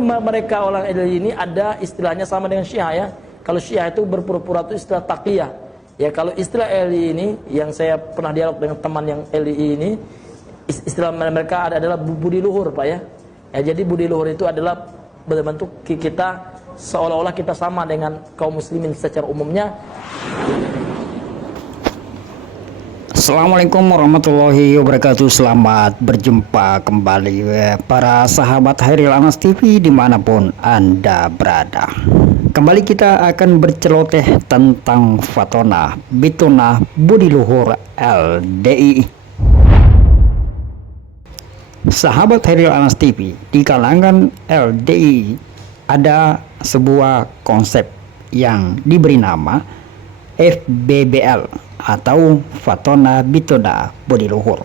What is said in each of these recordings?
Mereka orang LDI ini ada istilahnya sama dengan Syiah ya. Kalau Syiah itu berpura-pura itu istilah taqiyah. Ya kalau istilah LDI ini yang saya pernah dialog dengan teman yang LDI ini, istilah mereka adalah budi luhur Pak ya. Ya jadi budi luhur itu adalah berbentuk kita seolah-olah kita sama dengan kaum muslimin secara umumnya. Assalamualaikum warahmatullahi wabarakatuh. Selamat berjumpa kembali para sahabat Hairil Anas TV dimanapun Anda berada. Kembali kita akan berceloteh tentang Fatona Bitona Budi Luhur LDI. Sahabat Hairil Anas TV, di kalangan LDI ada sebuah konsep yang diberi nama FBBL atau Fatona Bitona Budi Luhur.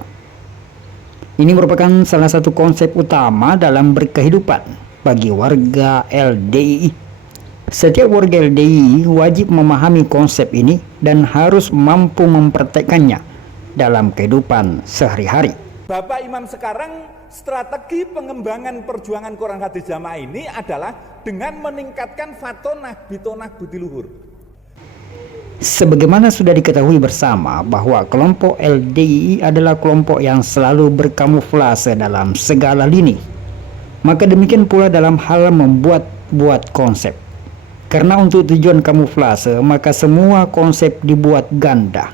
Ini merupakan salah satu konsep utama dalam berkehidupan bagi warga LDI. Setiap warga LDI wajib memahami konsep ini dan harus mampu mempraktekkannya dalam kehidupan sehari-hari. Bapak Imam sekarang, strategi pengembangan perjuangan Quran Hadis Jamaah ini adalah dengan meningkatkan Fatona Bitona Budi Luhur. Sebagaimana sudah diketahui bersama bahwa kelompok LDI adalah kelompok yang selalu berkamuflase dalam segala lini. Maka demikian pula dalam hal membuat konsep. Karena untuk tujuan kamuflase, maka semua konsep dibuat ganda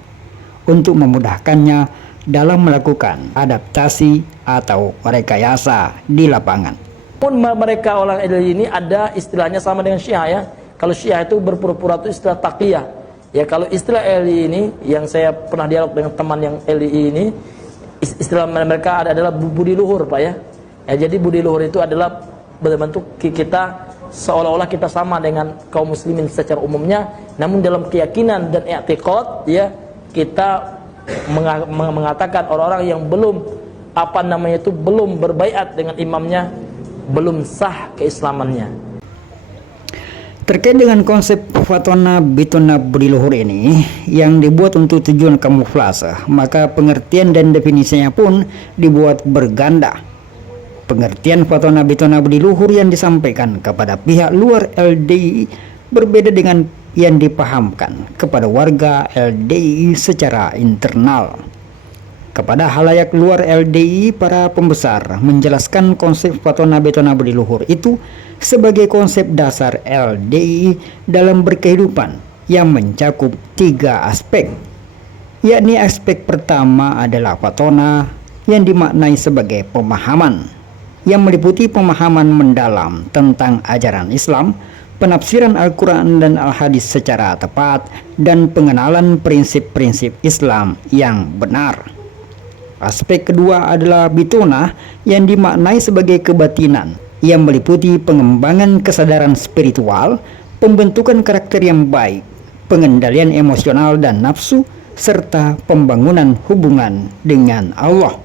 untuk memudahkannya dalam melakukan adaptasi atau rekayasa di lapangan. Mereka orang LDI ini ada istilahnya sama dengan Syiah ya. Kalau Syiah itu berpura-pura itu istilah taqiyah. Ya kalau istilah LDI ini yang saya pernah dialog dengan teman yang LDI ini, istilah mereka adalah budi luhur Pak ya. Ya jadi budi luhur itu adalah berbentuk kita seolah-olah kita sama dengan kaum muslimin secara umumnya, namun dalam keyakinan dan i'tiqad ya kita mengatakan orang-orang yang belum belum berbaiat dengan imamnya belum sah keislamannya. Terkait dengan konsep Fatona Bitona Budi Luhur ini yang dibuat untuk tujuan kamuflase, maka pengertian dan definisinya pun dibuat berganda. Pengertian Fatona Bitona Budi Luhur yang disampaikan kepada pihak luar LDI berbeda dengan yang dipahamkan kepada warga LDI secara internal. Kepada halayak luar LDI, para pembesar menjelaskan konsep Fatona Bitona Budi Luhur itu sebagai konsep dasar LDI dalam berkehidupan yang mencakup 3 aspek, yakni aspek pertama adalah Fatona yang dimaknai sebagai pemahaman, yang meliputi pemahaman mendalam tentang ajaran Islam, penafsiran Al-Quran dan Al-Hadis secara tepat, dan pengenalan prinsip-prinsip Islam yang benar. Aspek kedua adalah Bitona yang dimaknai sebagai kebatinan, yang meliputi pengembangan kesadaran spiritual, pembentukan karakter yang baik, pengendalian emosional dan nafsu, serta pembangunan hubungan dengan Allah.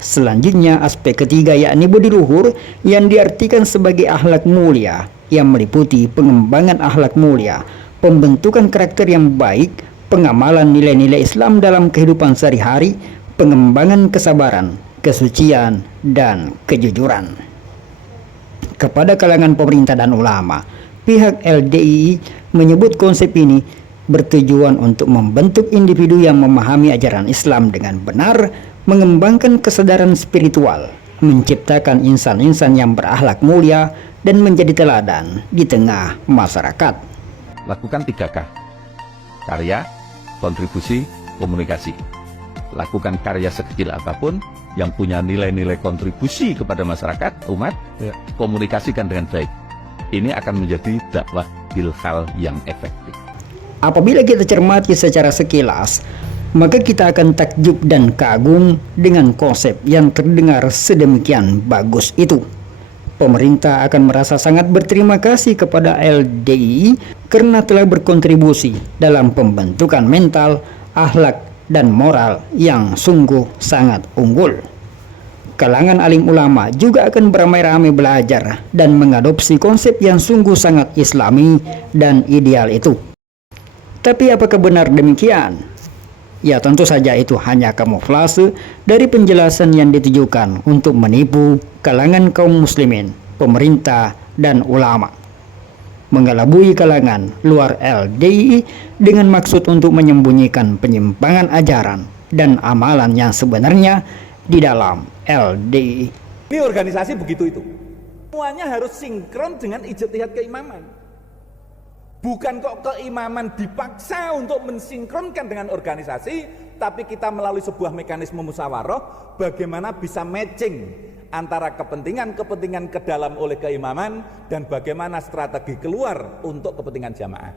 Selanjutnya aspek ketiga yakni budi luhur yang diartikan sebagai akhlak mulia, yang meliputi pengembangan akhlak mulia, pembentukan karakter yang baik, pengamalan nilai-nilai Islam dalam kehidupan sehari-hari, pengembangan kesabaran, kesucian, dan kejujuran. Kepada kalangan pemerintah dan ulama, pihak LDI menyebut konsep ini bertujuan untuk membentuk individu yang memahami ajaran Islam dengan benar, mengembangkan kesadaran spiritual, menciptakan insan-insan yang berakhlak mulia, dan menjadi teladan di tengah masyarakat. Lakukan 3K: karya, kontribusi, komunikasi. Lakukan karya sekecil apapun yang punya nilai-nilai kontribusi kepada masyarakat, umat, komunikasikan dengan baik. Ini akan menjadi dakwah bilhal yang efektif. Apabila kita cermati secara sekilas, maka kita akan takjub dan kagum dengan konsep yang terdengar sedemikian bagus itu. Pemerintah akan merasa sangat berterima kasih kepada LDI karena telah berkontribusi dalam pembentukan mental, akhlak, dan moral yang sungguh sangat unggul. Kalangan alim ulama juga akan beramai-ramai belajar dan mengadopsi konsep yang sungguh sangat islami dan ideal itu. Tapi apakah benar demikian? Ya tentu saja itu hanya kamuflase dari penjelasan yang ditujukan untuk menipu kalangan kaum muslimin pemerintah, dan ulama. Mengelabui kalangan luar LDII dengan maksud untuk menyembunyikan penyimpangan ajaran dan amalan yang sebenarnya di dalam LDII. Ini organisasi begitu itu. Semuanya harus sinkron dengan ijtihad keimaman. Bukan kok keimaman dipaksa untuk mensinkronkan dengan organisasi, tapi kita melalui sebuah mekanisme musyawarah bagaimana bisa matching antara kepentingan-kepentingan ke dalam oleh keimaman dan bagaimana strategi keluar untuk kepentingan jamaah.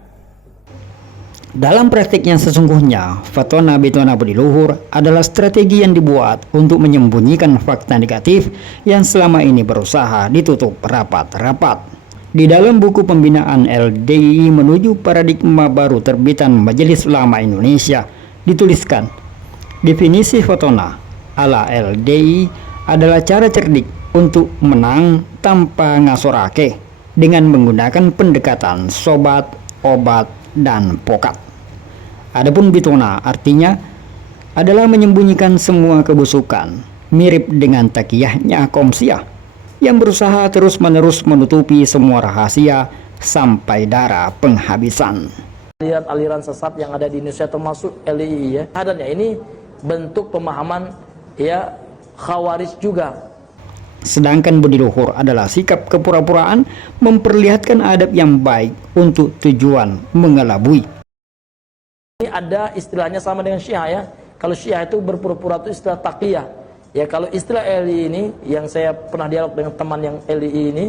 Dalam praktiknya sesungguhnya, Fatwa Nahdlatul Budi Luhur adalah strategi yang dibuat untuk menyembunyikan fakta negatif yang selama ini berusaha ditutup rapat-rapat. Di dalam buku pembinaan LDII menuju paradigma baru terbitan Majelis Ulama Indonesia dituliskan, definisi Fatwa ala LDII adalah cara cerdik untuk menang tanpa ngasorake dengan menggunakan pendekatan sobat, obat, dan pokat. Adapun bitona artinya adalah menyembunyikan semua kebusukan, mirip dengan takiyahnya Komsiah yang berusaha terus-menerus menutupi semua rahasia sampai darah penghabisan. Aliran sesat yang ada di Indonesia termasuk LDII ya. Adanya ini bentuk pemahaman ya Khawarij juga. Sedangkan budi luhur adalah sikap kepura-puraan memperlihatkan adab yang baik untuk tujuan mengelabui. Ini ada istilahnya sama dengan Syiah ya. Kalau Syiah itu berpura-pura itu istilah taqiyah. Ya kalau istilah LDII ini yang saya pernah dialog dengan teman yang LDII ini,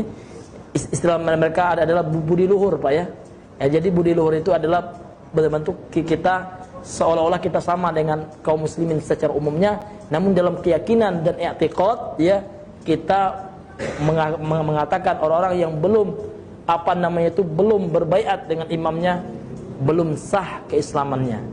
istilah mereka adalah budi luhur Pak ya. Ya jadi budi luhur itu adalah bentuk kita seolah-olah kita sama dengan kaum muslimin secara umumnya, namun dalam keyakinan dan i'tiqad ya kita mengatakan orang-orang yang belum belum berbaiat dengan imamnya belum sah keislamannya.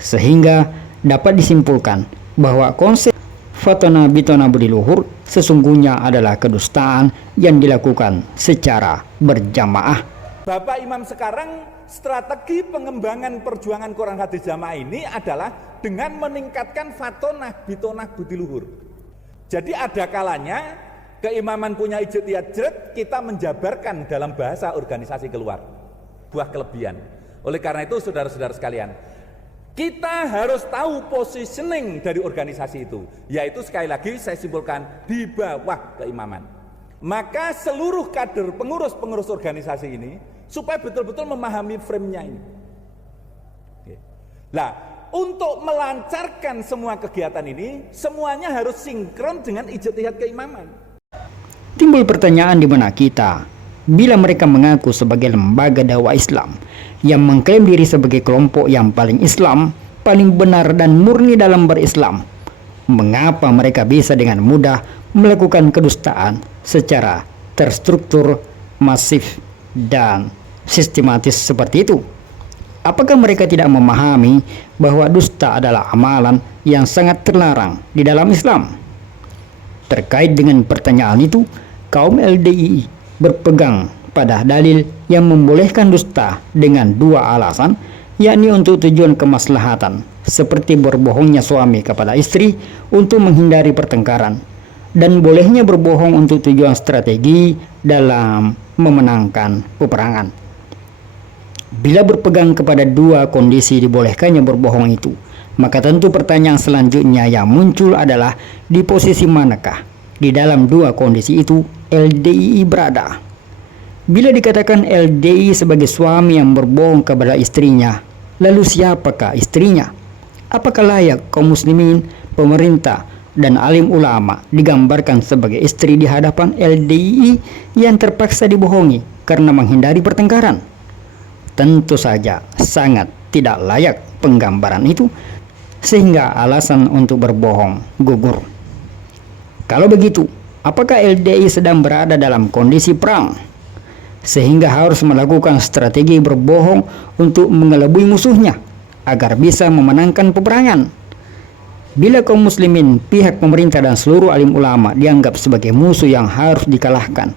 Sehingga dapat disimpulkan bahwa konsep Fatwa Nahdlatul Budi Luhur sesungguhnya adalah kedustaan yang dilakukan secara berjamaah. Bapak Imam sekarang strategi pengembangan perjuangan Quran Hadis Jamaah ini adalah dengan meningkatkan Fatwa Nahdlatul Budi Luhur. Jadi ada kalanya keimaman punya ijtihad jret, kita menjabarkan dalam bahasa organisasi keluar. Buah kelebihan. Oleh karena itu saudara-saudara sekalian, kita harus tahu positioning dari organisasi itu, yaitu sekali lagi saya simpulkan di bawah keimaman. Maka seluruh kader pengurus-pengurus organisasi ini supaya betul-betul memahami frame-nya ini. Nah, untuk melancarkan semua kegiatan ini, semuanya harus sinkron dengan ijtihad keimaman. Timbul pertanyaan di benak kita, bila mereka mengaku sebagai lembaga dakwah Islam yang mengklaim diri sebagai kelompok yang paling Islam, paling benar dan murni dalam berislam, mengapa mereka bisa dengan mudah melakukan kedustaan secara terstruktur, masif, dan sistematis seperti itu? Apakah mereka tidak memahami bahwa dusta adalah amalan yang sangat terlarang di dalam Islam? Terkait dengan pertanyaan itu, kaum LDII berpegang pada dalil yang membolehkan dusta dengan dua alasan, yakni untuk tujuan kemaslahatan, seperti berbohongnya suami kepada istri untuk menghindari pertengkaran, dan bolehnya berbohong untuk tujuan strategi dalam memenangkan peperangan. Bila berpegang kepada dua kondisi dibolehkannya berbohong itu, maka tentu pertanyaan selanjutnya yang muncul adalah di posisi manakah di dalam dua kondisi itu LDII berada? Bila dikatakan LDII sebagai suami yang berbohong kepada istrinya, lalu siapakah istrinya? Apakah layak kaum muslimin, pemerintah, dan alim ulama digambarkan sebagai istri di hadapan LDII yang terpaksa dibohongi karena menghindari pertengkaran? Tentu saja sangat tidak layak penggambaran itu, sehingga alasan untuk berbohong gugur. Kalau begitu, apakah LDII sedang berada dalam kondisi perang, sehingga harus melakukan strategi berbohong untuk mengelabui musuhnya agar bisa memenangkan peperangan? Bila kaum muslimin, pihak pemerintah dan seluruh alim ulama dianggap sebagai musuh yang harus dikalahkan,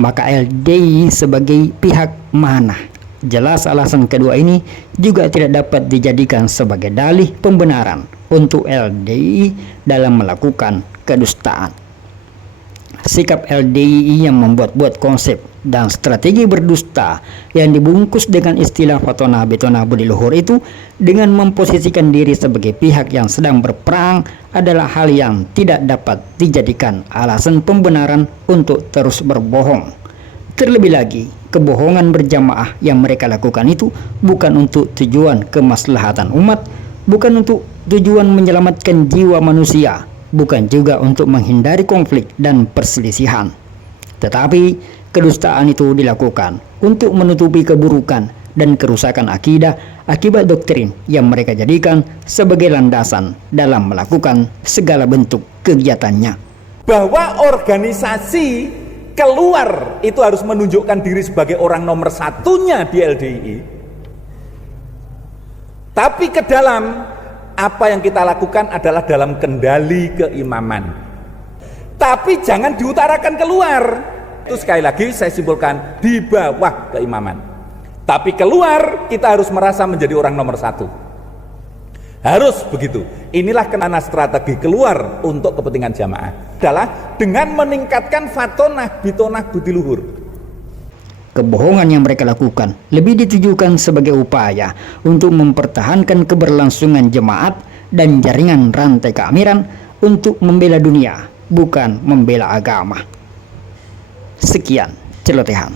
maka LDII sebagai pihak mana? Jelas alasan kedua ini juga tidak dapat dijadikan sebagai dalih pembenaran untuk LDII dalam melakukan kedustaan. sikap LDII yang membuat-buat konsep dan strategi berdusta yang dibungkus dengan istilah Fatona Betona Budi Luhur itu dengan memposisikan diri sebagai pihak yang sedang berperang adalah hal yang tidak dapat dijadikan alasan pembenaran untuk terus berbohong. Terlebih lagi, kebohongan berjamaah yang mereka lakukan itu bukan untuk tujuan kemaslahatan umat, bukan untuk tujuan menyelamatkan jiwa manusia, bukan juga untuk menghindari konflik dan perselisihan. Tetapi kedustaan itu dilakukan untuk menutupi keburukan dan kerusakan akidah akibat doktrin yang mereka jadikan sebagai landasan dalam melakukan segala bentuk kegiatannya. Bahwa organisasi keluar itu harus menunjukkan diri sebagai orang nomor satunya di LDII. Tapi ke dalam, apa yang kita lakukan adalah dalam kendali keimaman. Tapi jangan diutarakan keluar. Itu sekali lagi saya simpulkan, di bawah keimaman. Tapi keluar kita harus merasa menjadi orang nomor satu. Harus begitu. Inilah kenana strategi keluar untuk kepentingan jamaah adalah dengan meningkatkan fatonah bitonah budi luhur. Kebohongan yang mereka lakukan lebih ditujukan sebagai upaya untuk mempertahankan keberlangsungan jemaat dan jaringan rantai keamiran untuk membela dunia, bukan membela agama. Sekian celotehan.